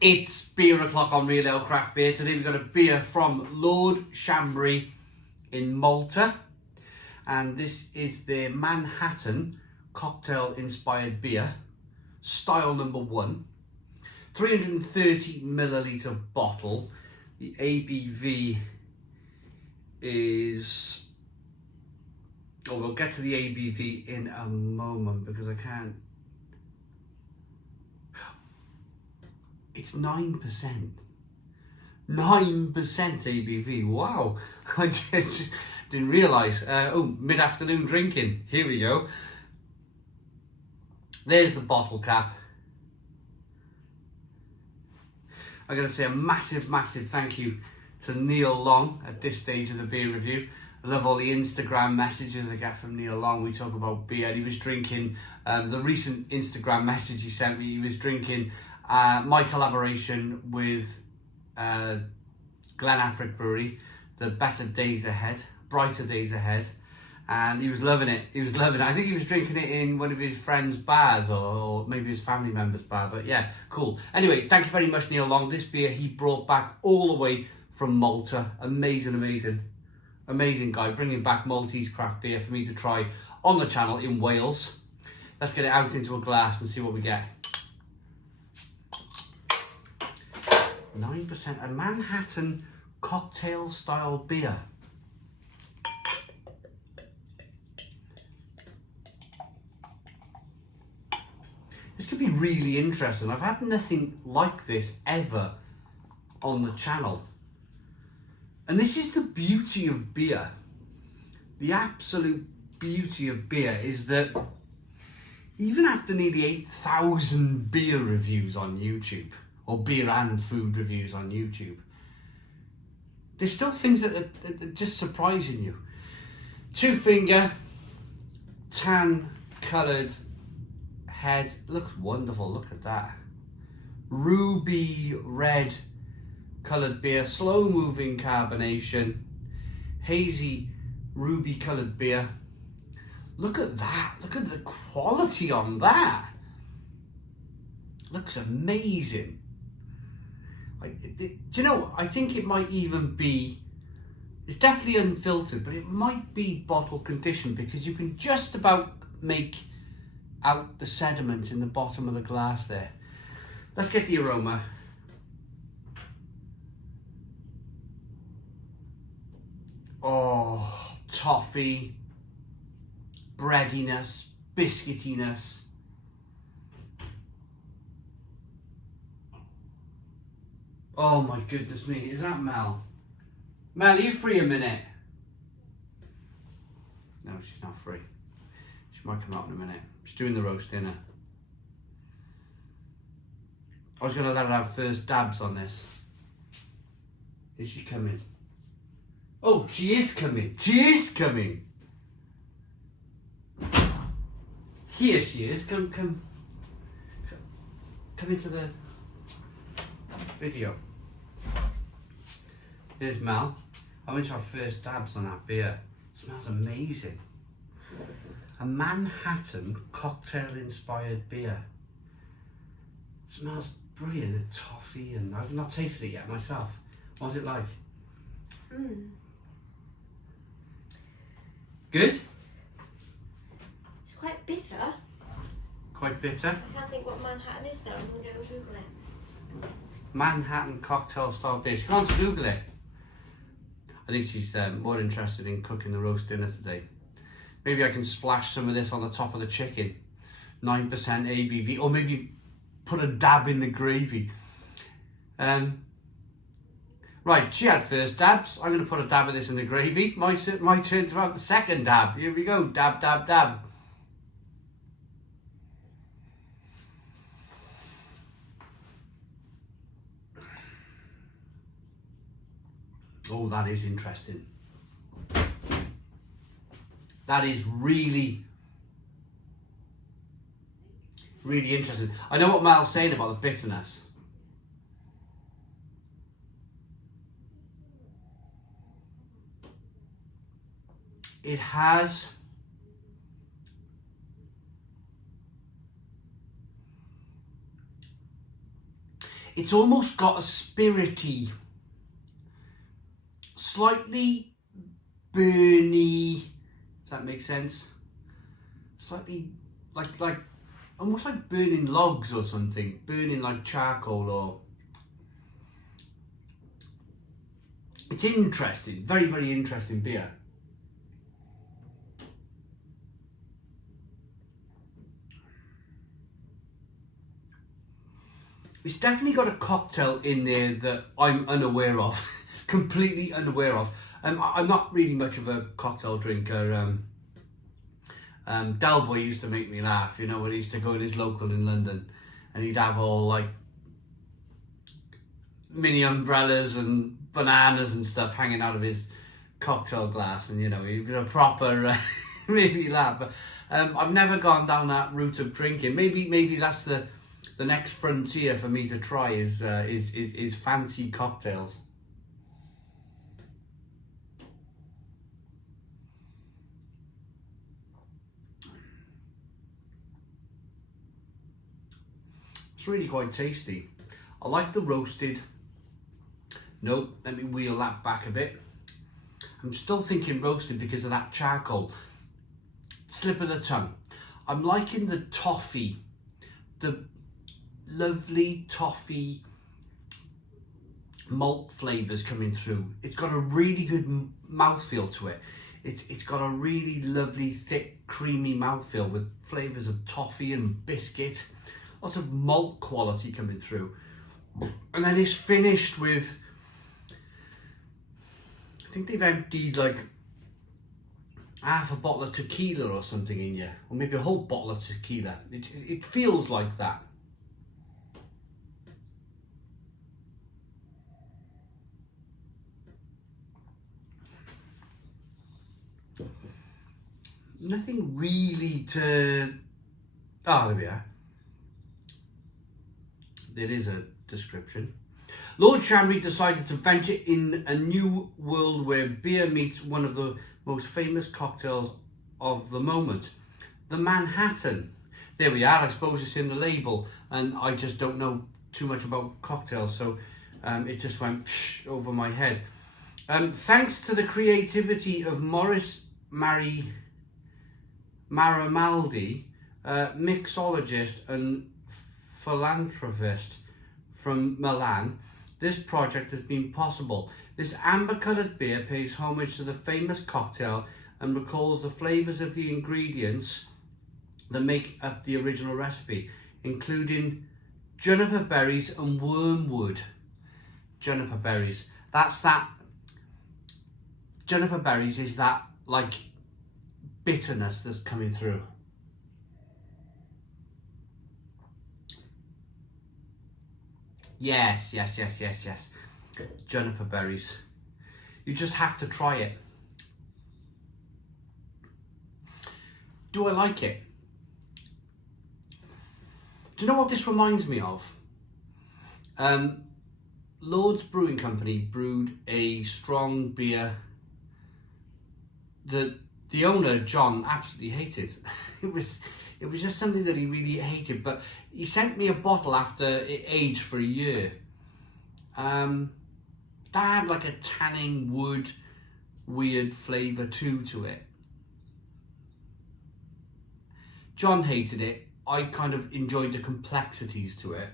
It's beer o'clock on Real Ale Craft Beer. Today we've got a beer from Lord Chambray in Malta. And this is the Manhatten cocktail inspired beer, style number 1. 330 milliliter bottle. The ABV is... Oh, we'll get to the ABV in a moment because I can't... It's 9%. 9% ABV. Wow. I just didn't realise. Oh, mid-afternoon drinking. Here we go. There's the bottle cap. I'm going to say a massive thank you to Neil Long at this stage of the beer review. I love all the Instagram messages I get from Neil Long. We talk about beer. He was drinking, the recent Instagram message he sent me, he was drinking my collaboration with Glenafric Brewery, the Better Days Ahead, Brighter Days Ahead, and he was loving it. He was loving it. I think he was drinking it in one of his friends' bars or maybe his family member's bar, but yeah, cool. Anyway, thank you very much, Neil Long. This beer he brought back all the way from Malta. Amazing guy, bringing back Maltese craft beer for me to try on the channel in Wales. Let's get it out into a glass and see what we get. 9%, a Manhattan cocktail style beer. This could be really interesting. I've had nothing like this ever on the channel. And this is the beauty of beer. The absolute beauty of beer is that even after nearly 8,000 beer reviews on YouTube, or beer and food reviews on YouTube, there's still things that are just surprising you. 2-finger, tan coloured head, looks wonderful, look at that. Ruby red coloured beer, slow moving carbonation, hazy ruby coloured beer. Look at that, look at the quality on that. Looks amazing. Do you know, I think it might even be, it's definitely unfiltered, but it might be bottle conditioned because you can just about make out the sediment in the bottom of the glass there. Let's get the aroma. Oh, toffee, breadiness, biscuitiness. Oh my goodness me, is that Mel? Mel, are you free a minute? No, she's not free. She might come out in a minute. She's doing the roast dinner. I was going to let her have first dabs on this. Is she coming? Oh, she is coming. She is coming. Here she is. Come into the video. Here's Mel. I went to our first dabs on that beer. It smells amazing. A Manhattan cocktail inspired beer. It smells brilliant, the toffee, and I've not tasted it yet myself. What's it like? Good? It's quite bitter. Quite bitter? I can't think what Manhattan is though. I'm going to go and Google it. Manhattan cocktail style beer. She can't Google it. I think she's more interested in cooking the roast dinner today. Maybe I can splash some of this on the top of the chicken. 9% ABV, or maybe put a dab in the gravy. Right, she had first dabs. I'm going to put a dab of this in the gravy. My turn to have the second dab. Here we go. Dab, dab, dab. Oh, that is interesting. That is really interesting. I know what Mal's saying about the bitterness. It has It's almost got a spirity, slightly burny, if that makes sense. Slightly like almost like burning logs or something, burning like charcoal or... It's interesting, very, very interesting beer. It's definitely got a cocktail in there that I'm unaware of, completely unaware of. I'm not really much of a cocktail drinker. Del Boy used to make me laugh, you know, when he used to go in his local in London and he'd have all like mini umbrellas and bananas and stuff hanging out of his cocktail glass, and you know, he was a proper made me laugh. But I've never gone down that route of drinking. Maybe that's the next frontier for me to try is fancy cocktails. It's really quite tasty. I like the roasted. No, let me wheel that back a bit. I'm still thinking roasted because of that charcoal. Slip of the tongue. I'm liking the toffee, the lovely toffee malt flavours coming through. It's got a really good mouthfeel to it. It's got a really lovely, thick, creamy mouthfeel with flavours of toffee and biscuit. Lots of malt quality coming through. And then it's finished with, I think they've emptied like half a bottle of tequila or something in you, or maybe a whole bottle of tequila. It feels like that. Nothing really to... Oh, there we are. There is a description. Lord Chambray decided to venture in a new world where beer meets one of the most famous cocktails of the moment, the Manhatten. There we are. I suppose it's in the label, and I just don't know too much about cocktails, so it just went over my head. Thanks to the creativity of Maurice Maramaldi, mixologist and philanthropist from Milan, this project has been possible. This amber-coloured beer pays homage to the famous cocktail and recalls the flavours of the ingredients that make up the original recipe, including juniper berries and wormwood. Juniper berries. That's that. Juniper berries is that like bitterness that's coming through. Yes. Juniper berries. You just have to try it. Do I like it? Do you know what this reminds me of? Lord's Brewing Company brewed a strong beer that the owner, John, absolutely hated. It was just something that he really hated, but he sent me a bottle after it aged for a year. That had like a tanning wood, weird flavour to it. John hated it. I kind of enjoyed the complexities to it.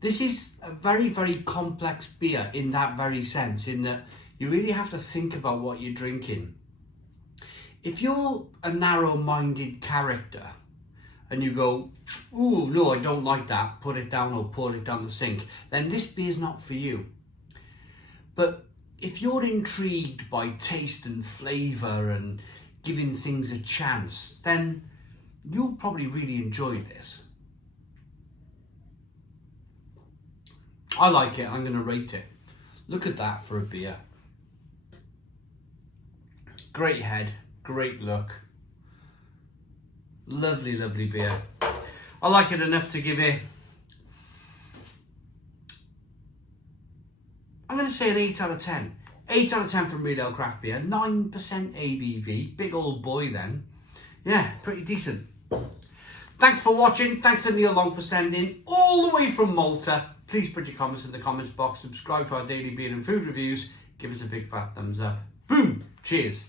This is a very, very complex beer in that very sense, in that you really have to think about what you're drinking. If you're a narrow-minded character and you go, "Ooh, no, I don't like that, put it down or pour it down the sink," then this beer's not for you. But if you're intrigued by taste and flavour and giving things a chance, then you'll probably really enjoy this. I like it. I'm going to rate it. Look at that for a beer. Great head. Great look. Lovely, lovely beer. I like it enough to give it... I'm going to say an 8 out of 10. 8 out of 10 from Real Ale Craft Beer. 9% ABV. Big old boy then. Yeah, pretty decent. Thanks for watching. Thanks to Neil Long for sending all the way from Malta. Please put your comments in the comments box, subscribe to our daily beer and food reviews, give us a big fat thumbs up. Boom! Cheers!